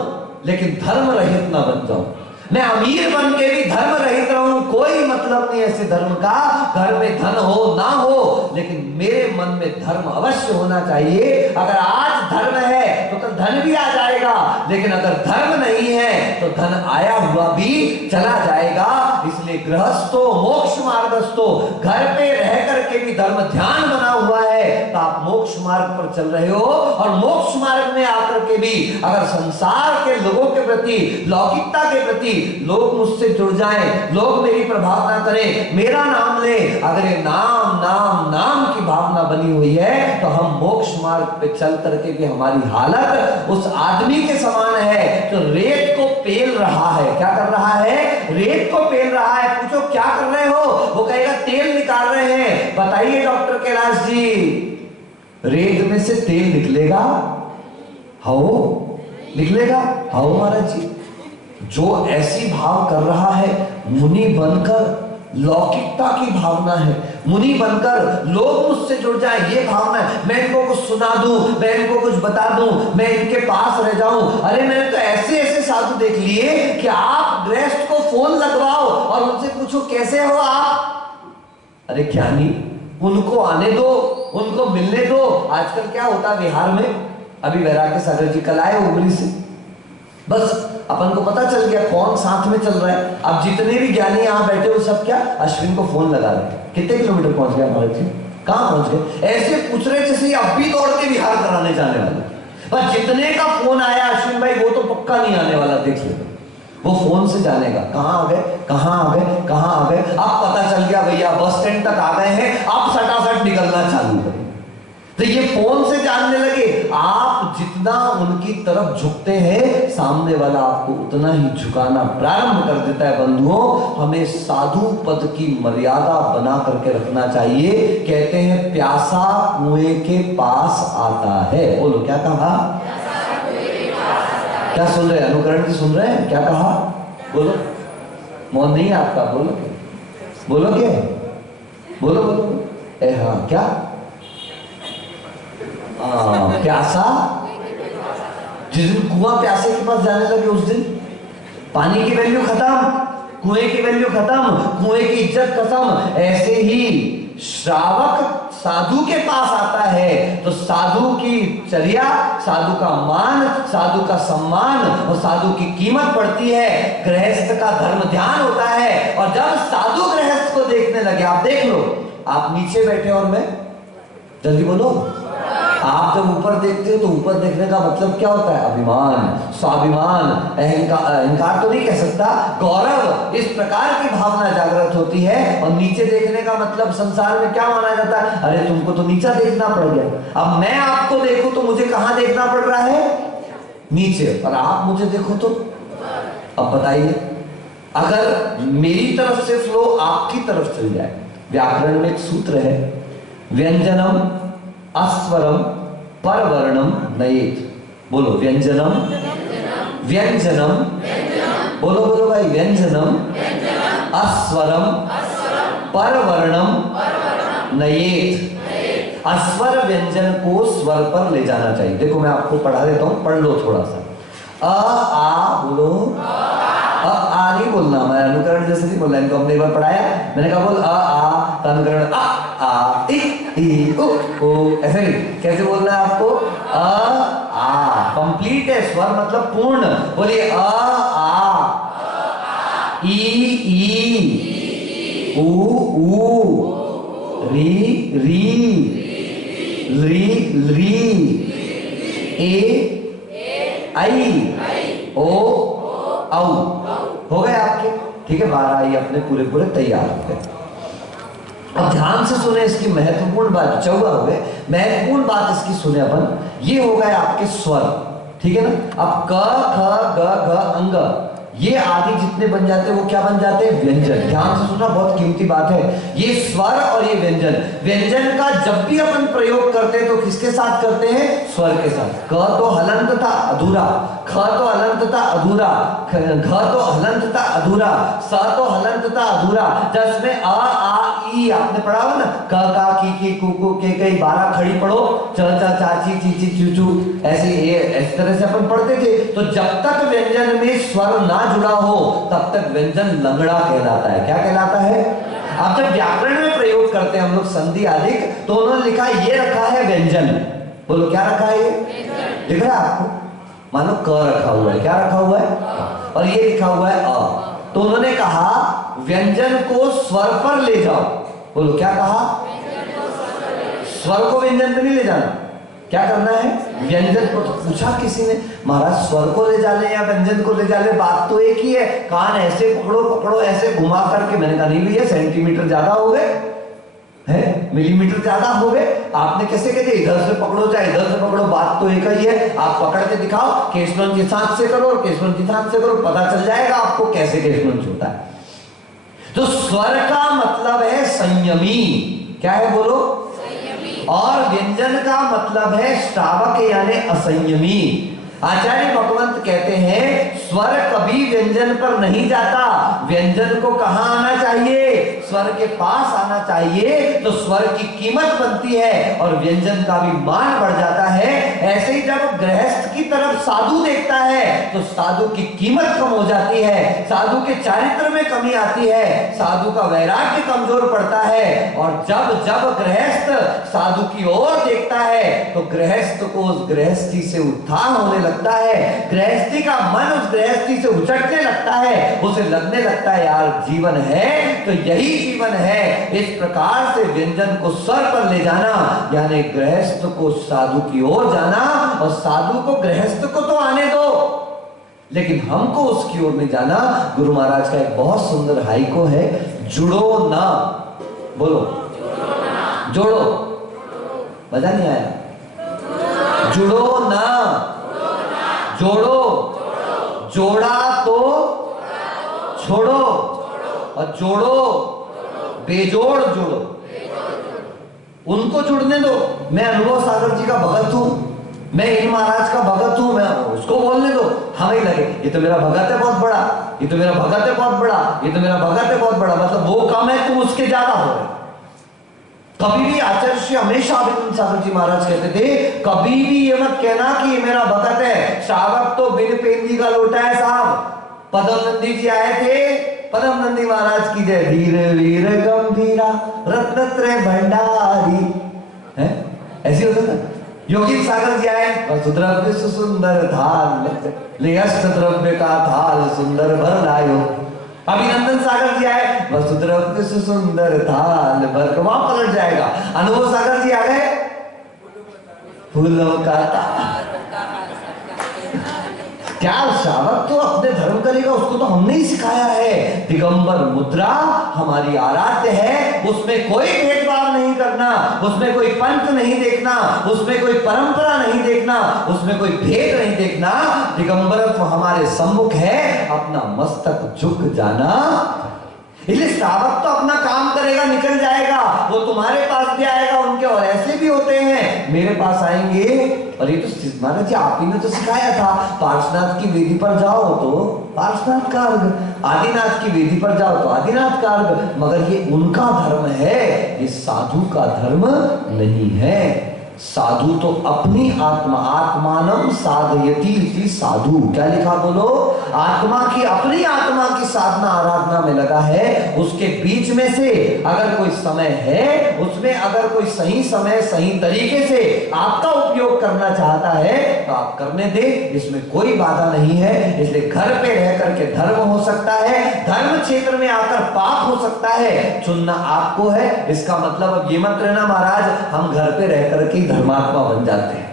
लेकिन धर्म रहित ना बन जाऊं, मैं अमीर बन के भी धर्म रहित रहूं, कोई मतलब नहीं ऐसे धर्म का, घर में धन हो ना हो लेकिन मेरे मन में धर्म अवश्य होना चाहिए। अगर आज धर्म है तो कल धन भी आ जाएगा, लेकिन अगर धर्म नहीं है तो धन आया हुआ भी चला जाएगा। इसलिए गृहस्थो मोक्ष मार्गस्थो, घर पे रह करके भी धर्म ध्यान बना हुआ है तो आप मोक्ष मार्ग पर चल रहे हो। और मोक्ष मार्ग में आकर के भी अगर संसार के लोगों के प्रति, लौकिकता के प्रति लोग मुझसे जुड़ जाएं, लोग मेरी प्रभावना करें, मेरा नाम ले, अगर ये नाम नाम नाम की भावना बनी हुई है तो हम मोक्ष मार्ग पे चल करके भी हमारी हालत उस आदमी के समान है जो रेत को पेल रहा है। क्या कर रहा है? रेत को पेल रहा है। पूछो क्या कर रहे हो? वो कहेगा तेल निकाल रहे हैं। बताइए डॉक्टर कैलाश जी, रेत में से तेल निकलेगा? हाओ निकलेगा? हाओ महाराज जी। जो ऐसी भाव कर रहा है, मुनि बनकर, लौकिकता की भावना है, मुनि बनकर लोग मुझसे जुड़ जाए ये भावना है, मैं इनको कुछ सुना दूं, मैं इनको कुछ बता दूं, मैं इनके पास रह जाऊं। अरे मैंने तो ऐसे ऐसे साधु देख लिए कि आप गृहस्थ को फोन लगवाओ और उनसे पूछो कैसे हो आप। अरे ज्ञानी, उनको आने दो, उनको मिलने दो। आजकल क्या होता है बिहार में, अभी वैराग्य सागर जी कल आए उबरी से, बस अपन को पता चल गया कौन साथ में चल रहा है। अब जितने भी ज्ञानी यहाँ बैठे हो सब क्या अश्विन को फोन लगा रहे, कितने किलोमीटर पहुंच गया हमारे जी, कहां पहुंच गए, ऐसे पूछ रहे जैसे अब भी दौड़ के बिहार कराने जाने वाले। पर जितने का फोन आया अश्विन भाई वो तो पक्का नहीं आने वाला, देख ले, वो फोन से जानेगा कहां आ गए, कहां आ गए, कहां आ गए। अब पता चल गया भैया बस स्टैंड तक आ गए हैं, अब सटासट निकलना चालू करें। तो ये फोन से जानने लगे। आप जितना उनकी तरफ झुकते हैं सामने वाला आपको उतना ही झुकाना प्रारंभ कर देता है। बंधुओं, हमें साधु पद की मर्यादा बना करके रखना चाहिए। कहते हैं प्यासा कुएं के पास आता है। बोलो क्या कहा? क्या सुन रहे हैं? अनुकरण जी सुन रहे हैं? क्या कहा? बोलो, मौन नहीं है आपका, बोलो बोलो क्या, बोलो बोलो। हाँ क्या? प्यासा, जिस दिन कुआं प्यासे के पास जाने लगे उस दिन पानी की वैल्यू खत्म, कुएं की वैल्यू खत्म, कुएं की इज्जत खत्म। ऐसे ही श्रावक साधु के पास आता है तो साधु की चर्या, साधु का मान, साधु का सम्मान और साधु की कीमत बढ़ती है। गृहस्थ का धर्म ध्यान होता है। और जब साधु गृहस्थ को देखने लगे, आप देख लो, आप नीचे बैठे और मैं, जल्दी बोलो, आप जब ऊपर देखते हो तो ऊपर देखने का मतलब क्या होता है? अभिमान, स्वाभिमान, अहंकार तो नहीं कह सकता, गौरव, इस प्रकार की भावना जागृत होती है। और नीचे देखने का मतलब संसार में क्या माना जाता है? अरे तुमको तो नीचा देखना पड़ गया। अब मैं आपको देखूं तो मुझे कहां देखना पड़ रहा है? नीचे। और आप मुझे देखो तो, अब बताइए, अगर मेरी तरफ से फ्लो आपकी तरफ चल जाए, व्याकरण में एक सूत्र है, व्यंजनम अस्वरम परवर्णम नयेत। बोलो व्यंजनम, व्यंजनम, बोलो बोलो भाई, व्यंजनम अस्वरम परवर्णम नयेत। अस्वर व्यंजन को स्वर पर ले जाना चाहिए। देखो मैं आपको पढ़ा देता हूं, पढ़ लो थोड़ा सा। अ आ बोलो, आ नहीं बोलना, मैं अनुकरण जैसे नहीं बोलना। इनको हमने एक बार पढ़ाया, मैंने कहा बोल आ, अनुकरण आ इ उ ऐसे नहीं, कैसे बोलना है आपको? आ कंप्लीट है, स्वर मतलब पूर्ण। बोलिए आ ई उ री री ए आई ओ औ। हो गए आपके? ठीक है, 12 आई अपने पूरे पूरे तैयार हो गए। अब ध्यान से सुने इसकी महत्वपूर्ण बात, 14 हो गए, महत्वपूर्ण बात इसकी सुने अपन। ये हो गए आपके स्वर, ठीक है ना। अब क ख ग घ अंग, ये आदि जितने बन जाते हैं वो क्या बन जाते हैं? व्यंजन। ध्यान से सुनना, बहुत कीमती बात है। ये स्वर और ये व्यंजन, व्यंजन का जब भी अपन प्रयोग करते हैं तो किसके साथ करते हैं? स्वर के साथ। क तो हलंत था अधूरा, ख तो हलंत था अधूरा, घ तो हलंत था अधूरा, स तो हलंत था अधूरा। जिसमें अ आ ई आपने पढ़ा हो ना, क का की कु कु के कई 12 खड़ी पढ़ो, च च चाची चीची चूचू, ऐसे इस तरह से अपन पढ़ते थे। तो जब तक व्यंजन में स्वर ना जुड़ा हो तब तक व्यंजन लंगड़ा कहलाता है। क्या कहलाता है? अब जब व्याकरण में प्रयोग करते हैं हम लोग संधि आदि, तो उन्होंने लिखा, ये रखा है व्यंजन। बोलो क्या रखा है? ये दिख रहा है आपको? मानो क रखा हुआ है, क्या रखा हुआ है, और ये लिखा हुआ है अ। तो उन्होंने कहा व्यंजन को स्वर पर ले जाओ। बोलो क्या कहा, स्वर को व्यंजन पे नहीं ले जाना, क्या करना है, व्यंजन को। तो पूछा किसी ने, महाराज स्वर को ले जाने या व्यंजन को ले जाने, बात तो एक ही है, कान ऐसे पकड़ो पकड़ो ऐसे घुमा करके। मैंने कहा नहीं भैया, सेंटीमीटर ज्यादा हो गए हैं, मिलीमीटर ज्यादा हो गए, आपने कैसे कहते इधर से पकड़ो चाहे इधर से पकड़ो, बात तो एक ही है। आप पकड़ के दिखाओ, केशवन की सांस से करो और केशवन की सांस से करो, पता चल जाएगा आपको कैसे केशवन छूटा है। तो स्वर का मतलब है संयमी, क्या है बोलो, संयमी। और व्यंजन का मतलब है श्रावक यानी असंयमी। आचार्य भगवंत कहते हैं स्वर कभी व्यंजन पर नहीं जाता, व्यंजन को कहां आना चाहिए, स्वर के पास आना चाहिए, तो स्वर की कीमत बनती है और व्यंजन का भी मान बढ़ जाता है। ऐसे ही जब गृहस्थ की तरफ साधु देखता है तो साधु की कीमत कम हो जाती है, साधु के चारित्र में कमी आती है, साधु का वैराग्य कमजोर पड़ता है। और जब जब गृहस्थ साधु की ओर देखता है तो गृहस्थ को उस गृहस्थी से उत्थान होने लगता है, गृहस्थी का मन उस गृहस्थी से उचटने लगता है, उसे लगने लगता है यार जीवन है तो यही जीवन है। इस प्रकार से व्यंजन को स्वर पर ले जाना यानी गृहस्थ को साधु की ओर जाना, और साधु को गृहस्थ को तो आने दो लेकिन हमको उसकी ओर नहीं जाना। गुरु महाराज का एक बहुत सुंदर हाइको है, जुड़ो ना, बोलो जोड़ो, मजा नहीं आया, जुड़ो ना, जोड़ो, जोड़ा तो छोड़ो, और जोड़ो बेजोड़ जोड़ो, उनको जुड़ने दो। मैं अनुभव सागर जी का भगत हूं, मैं इन महाराज का भगत हूं, मैं उसको बोलने दो, हमें लगे ये तो मेरा भगत है बहुत बड़ा, ये तो मेरा भगत है बहुत बड़ा, ये तो मेरा भगत है बहुत बड़ा, मतलब वो कम है तुम उसके ज्यादा हो रहे। कभी भी आचार्य श्री हमेशा अभिनंदन सागर जी महाराज कहते थे कभी भी ये मत कहना कि ये मेरा भगत है, श्रावक तो बिन पेंदी का लोटा है साहब। पदम नंदी जी आए थे, पदम नंदी महाराज की जय, धीर वीर गंभीरा रत्नत्रय भंडारी, है ऐसी होता था। योगी सागर जी आए, वसुद्रव्य सुंदर थाल, ले अष्ट द्रव्य का थाल सुंदर भर लायो। अभिनंदन सागर जी आए, वसुद्रव्य सुंदर थाल भर, वहां पलट जाएगा। अनुभव सागर जी आ गए, फूलों का ताल। क्या श्रावक तो अपने धर्म करेगा, उसको तो हमने ही सिखाया है। दिगंबर मुद्रा हमारी आराध्य है, उसमें कोई भेदभाव नहीं करना, उसमें कोई पंथ नहीं देखना, उसमें कोई परंपरा नहीं देखना, उसमें कोई भेद नहीं देखना। दिगंबर तो हमारे सम्मुख है, अपना मस्तक झुक जाना। इसलिए श्रावक तो अपना काम करेगा, निकल जाएगा, वो तुम्हारे पास भी आएगा, उनके और ऐसे भी होते हैं मेरे पास आएंगे, और ये तो महाराज जी आप ही ने तो सिखाया था, पार्श्वनाथ की वेदी पर जाओ तो पार्श्वनाथ का अर्घ, आदिनाथ की वेदी पर जाओ तो आदिनाथ का अर्घ, मगर ये उनका धर्म है, ये साधु का धर्म नहीं है। साधु तो अपनी आत्मा, आत्मानम साधयति इति साधु, क्या लिखा बोलो, आत्मा की, अपनी आत्मा की साधना आराधना में लगा है। उसके बीच में से अगर कोई समय है, उसमें अगर कोई सही समय सही तरीके से आपका उपयोग करना चाहता है तो आप करने दे, इसमें कोई बाधा नहीं है। इसलिए घर पे रह करके धर्म हो सकता है, धर्म क्षेत्र में आकर पाप हो सकता है, चुनना आपको है। इसका मतलब अब ये मत रहना महाराज हम घर पे रह करके धर्मात्मा बन जाते हैं,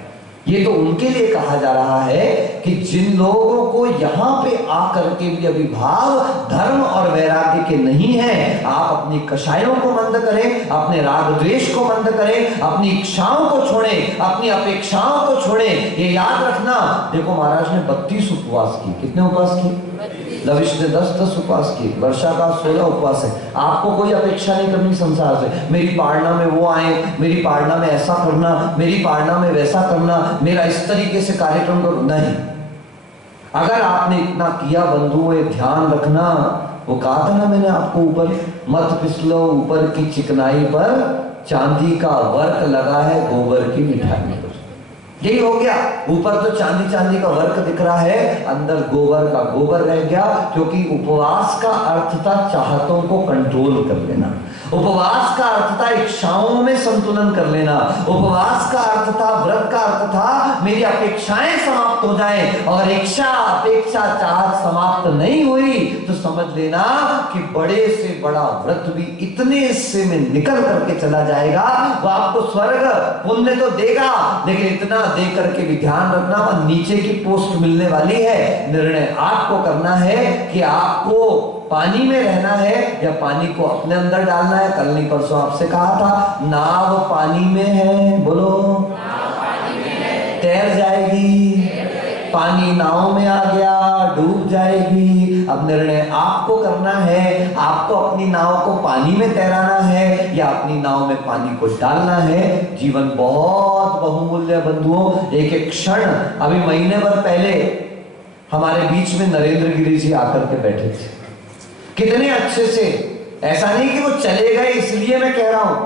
ये तो उनके लिए कहा जा रहा है कि जिन लोगों को यहाँ पे आकर के भी अभी भाव धर्म और वैराग्य के नहीं है, आप अपनी कषायों को मंद करें, अपने राग द्वेष को मंद करें, अपनी इच्छाओं को छोड़ें, अपनी अपेक्षाओं को छोड़ें। ये याद रखना, देखो महाराज ने 32 उपवास किए, कितने उपवास किए, लविश ने 10 उपवास किए, वर्षा का 16 उपवास है। आपको कोई अपेक्षा नहीं करनी संसार से, मेरी पारणा में वो आए, मेरी पारणा में ऐसा करना, मेरी पारणा में वैसा करना, मेरा इस तरीके से कार्यक्रम करो, नहीं। अगर आपने इतना किया बंधुओं, एक ध्यान रखना, वो कहा था ना मैंने आपको, ऊपर मत फिसलो ऊपर की चिकनाई पर, चांदी का वर्क लगा है गोबर की मिठाई पर। यही हो गया। ऊपर तो चांदी चांदी का वर्क दिख रहा है, अंदर गोबर का गोबर रह गया। क्योंकि उपवास का अर्थ था चाहतों को कंट्रोल कर लेना, उपवास का अर्थ था इच्छाओं में संतुलन कर लेना, उपवास का अर्थ था, व्रत का अर्थ था मेरी अपेक्षाएं समाप्त हो जाएं। और इच्छा अपेक्षा चाहत समाप्त नहीं हुई तो समझ लेना कि बड़े से बड़ा व्रत भी इतने से में निकल करके चला जाएगा। वो आपको स्वर्ग पुण्य तो देगा, लेकिन इतना दे करके भी ध्यान रखना वह नीचे की पोस्ट मिलने वाली है। निर्णय आपको करना है कि आपको पानी में रहना है या पानी को अपने अंदर डालना है। कल नहीं परसों आपसे कहा था नाव पानी में है, बोलो तैर जाएगी, पानी नाव में आ गया डूब जाएगी। अब निर्णय आपको करना है, आपको अपनी नाव को पानी में तैराना है या अपनी नाव में पानी को डालना है। जीवन बहुत बहुमूल्य बंधुओं। एक एक क्षण, अभी महीने भर पहले हमारे बीच में नरेंद्र गिरी जी आकर के बैठे थे, कितने अच्छे से। ऐसा नहीं कि वो चले गए इसलिए मैं कह रहा हूं,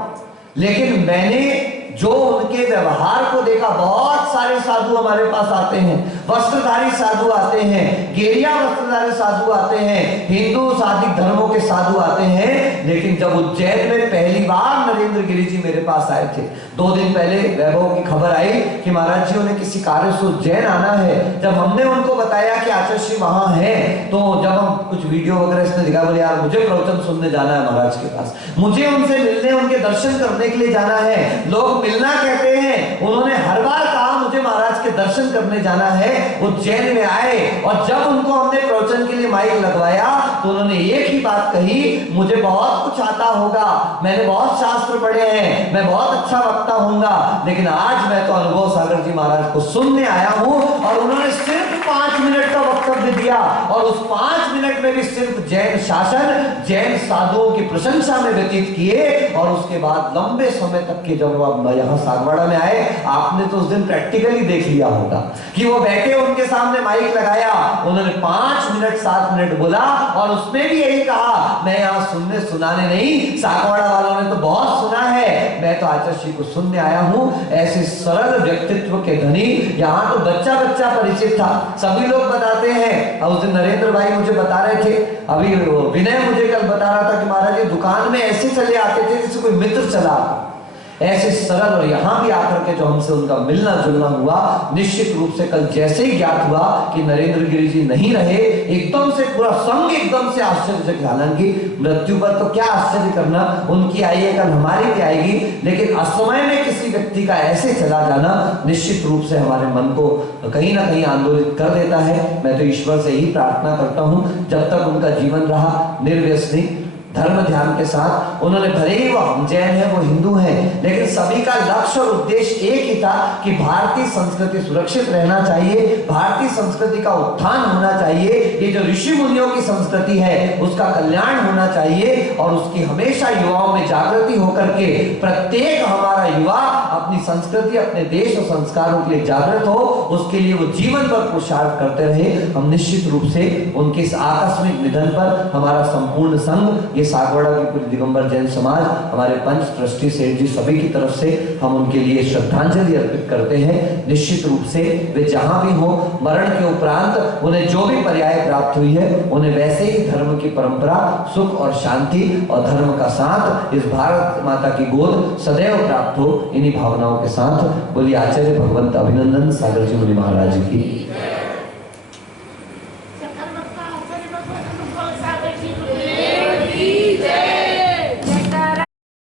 लेकिन मैंने जो उनके व्यवहार को देखा। बहुत सारे साधु हमारे पास आते हैं, वस्त्रधारी साधु आते हैं, गेरिया वस्त्रधारी साधु आते हैं, हिंदू साधिक धर्मों के साधु आते हैं। लेकिन जब उज्जैन में पहली बार नरेंद्र गिरी जी मेरे पास आए थे, 2 दिन पहले वैभव की खबर आई कि महाराज जी उन्हें किसी कार्य से उज्जैन आना है। जब हमने उनको बताया कि आचार्य श्री वहां है, तो जब हम कुछ वीडियो वगैरह इसने दिखा, बोले यार मुझे प्रवचन सुनने जाना है महाराज के पास, मुझे उनसे मिलने उनके दर्शन करने के लिए जाना है। लोग मिलना कहते हैं, उन्होंने हर बार कहा मुझे महाराज के दर्शन करने जाना है। उज्जैन में आए और जब उनको हमने प्रवचन के लिए माइक लगवाया तो उन्होंने एक ही बात कही, मुझे बहुत कुछ आता होगा, मैंने बहुत शास्त्र पढ़े हैं, मैं बहुत अच्छा वक्ता हूंगा, लेकिन आज मैं तो अनुभव सागर जी महाराज को सुनने आया हूं। और उन्होंने सिर्फ 5 मिनट का वक्तव्य दिया और उस 5 मिनट में भी सिर्फ जैन शासन, जैन साधुओं की प्रशंसा में व्यतीत किए। और उसके बाद लंबे समय तक के जब वो यहाँ सागवाड़ा में आए, आपने तो उस दिन प्रैक्टिकली देख लिया होगा कि वो बैठे, उनके सामने माइक लगाया, उन्होंने 5 मिनट 7 मिनट बोला और उसमें भी यही कहा मैं यहाँ सुनने सुनाने नहीं, सागवाड़ा वालों ने तो बहुत सुना है, मैं तो आचार्य श्री को सुनने आया हूँ। ऐसे सरल व्यक्तित्व के धनी यहाँ तो बच्चा बच्चा परिचित था, सभी लोग बताते हैं। और उस दिन नरेंद्र भाई मुझे बता रहे थे, अभी विनय मुझे कल बता रहा था कि महाराज जी दुकान में ऐसे चले आते थे जैसे कोई मित्र चला, ऐसे सरल। और यहां भी आकर के जो हमसे उनका मिलना जुलना हुआ, निश्चित रूप से कल जैसे ही ज्ञात हुआ कि नरेंद्र गिरी जी नहीं रहे, एकदम से पूरा संघ एकदम से आश्चर्य। हालांकि मृत्यु पर तो क्या आश्चर्य करना, उनकी आई है कल हमारी भी आएगी, लेकिन असमय में किसी व्यक्ति का ऐसे चला जाना निश्चित रूप से हमारे मन को कहीं ना कहीं आंदोलित कर देता है। मैं तो ईश्वर से ही प्रार्थना करता हूं जब तक उनका जीवन रहा निर्व्यसनी धर्म ध्यान के साथ, उन्होंने भले ही वो हम जैन है वो हिंदू हैं, लेकिन सभी का लक्ष्य और उद्देश्य एक ही था कि भारतीय संस्कृति सुरक्षित रहना चाहिए, भारतीय संस्कृति का उत्थान होना चाहिए, ये जो ऋषि मुनियों की संस्कृति है उसका कल्याण होना चाहिए। और उसकी हमेशा युवाओं में जागृति होकर के प्रत्येक हमारा युवा अपनी संस्कृति, अपने देश और संस्कारों के लिए जागृत हो, उसके लिए वो जीवन भर पुरुषार्थ करते रहे। हम निश्चित रूप से उनके इस आकस्मिक निधन पर हमारा संपूर्ण संघ, सागवाड़ा की पूरी दिगंबर जैन समाज, हमारे पंच ट्रस्टी सेठ जी सभी की तरफ से हम उनके लिए श्रद्धांजलि अर्पित करते हैं। निश्चित रूप से वे जहां भी हो, मरण के उपरांत उन्हें जो भी पर्याय प्राप्त हुई है, उन्हें वैसे ही धर्म की परंपरा, सुख और शांति और धर्म का साथ इस भारत माता की गोद सदैव प्राप्त हो। इन्हीं भावनाओं के साथ बोलिए आचार्य भगवंत अभिनंदन सागर जी मुनि महाराज की।